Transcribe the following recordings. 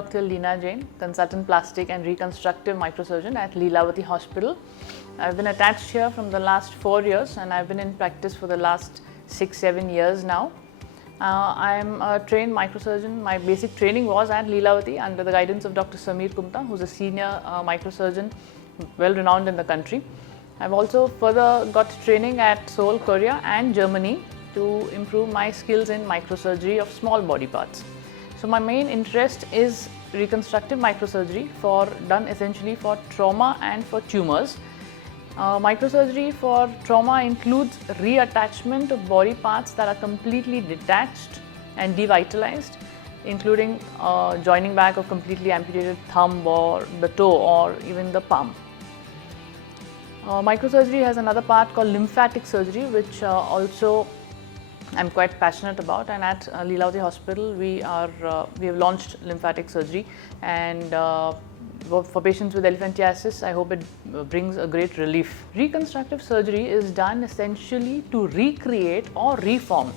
Dr. Leena Jain, consultant plastic and reconstructive microsurgeon at Lilavati Hospital. I've been attached here from the last 4 years and I've been in practice for the last 6-7 years now. I'm a trained microsurgeon. My basic training was at Lilavati under the guidance of Dr. Sameer Kumta, who's a senior microsurgeon, well renowned in the country. I've also further got training at Seoul, Korea and Germany to improve my skills in microsurgery of small body parts. So my main interest is reconstructive microsurgery done essentially for trauma and for tumors. Microsurgery for trauma includes reattachment of body parts that are completely detached and devitalized, including joining back of completely amputated thumb or the toe or even the palm. Microsurgery has another part called lymphatic surgery, which also I'm quite passionate about, and at Lilavati Hospital we have launched lymphatic surgery, and for patients with elephantiasis I hope it brings a great relief. Reconstructive surgery is done essentially to recreate or reform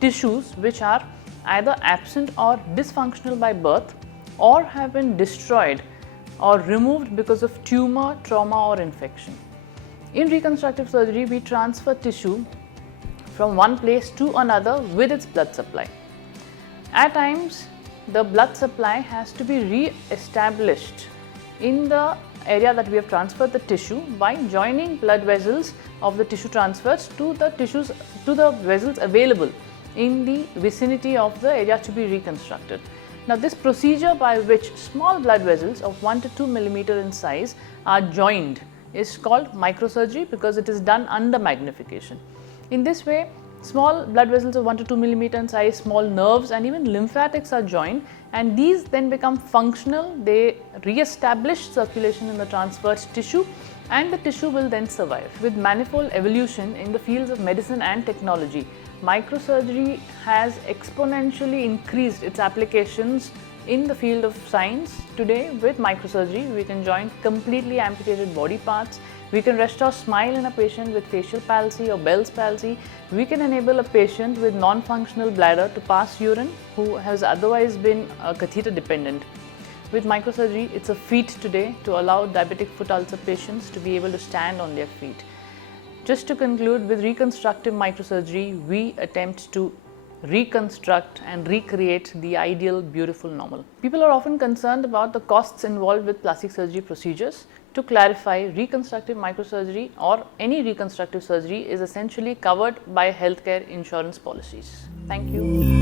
tissues which are either absent or dysfunctional by birth or have been destroyed or removed because of tumor, trauma or infection. In reconstructive surgery we transfer tissue from one place to another with its blood supply. At times, the blood supply has to be re-established in the area that we have transferred the tissue by joining blood vessels of the tissue transfers to the vessels available in the vicinity of the area to be reconstructed. Now, this procedure by which small blood vessels of 1 to 2 millimeter in size are joined is called microsurgery because it is done under magnification. In this way, small blood vessels of 1 to 2 millimeter in size, small nerves and even lymphatics are joined, and these then become functional. They re-establish circulation in the transferred tissue and the tissue will then survive. With manifold evolution in the fields of medicine and technology, microsurgery has exponentially increased its applications in the field of science. Today, with microsurgery, we can join completely amputated body parts. We can restore smile in a patient with facial palsy or Bell's palsy. We can enable a patient with non-functional bladder to pass urine who has otherwise been catheter dependent. With microsurgery, it's a feat today to allow diabetic foot ulcer patients to be able to stand on their feet. Just to conclude, with reconstructive microsurgery, we attempt to reconstruct and recreate the ideal, beautiful normal. People are often concerned about the costs involved with plastic surgery procedures. To clarify, reconstructive microsurgery or any reconstructive surgery is essentially covered by healthcare insurance policies. Thank you.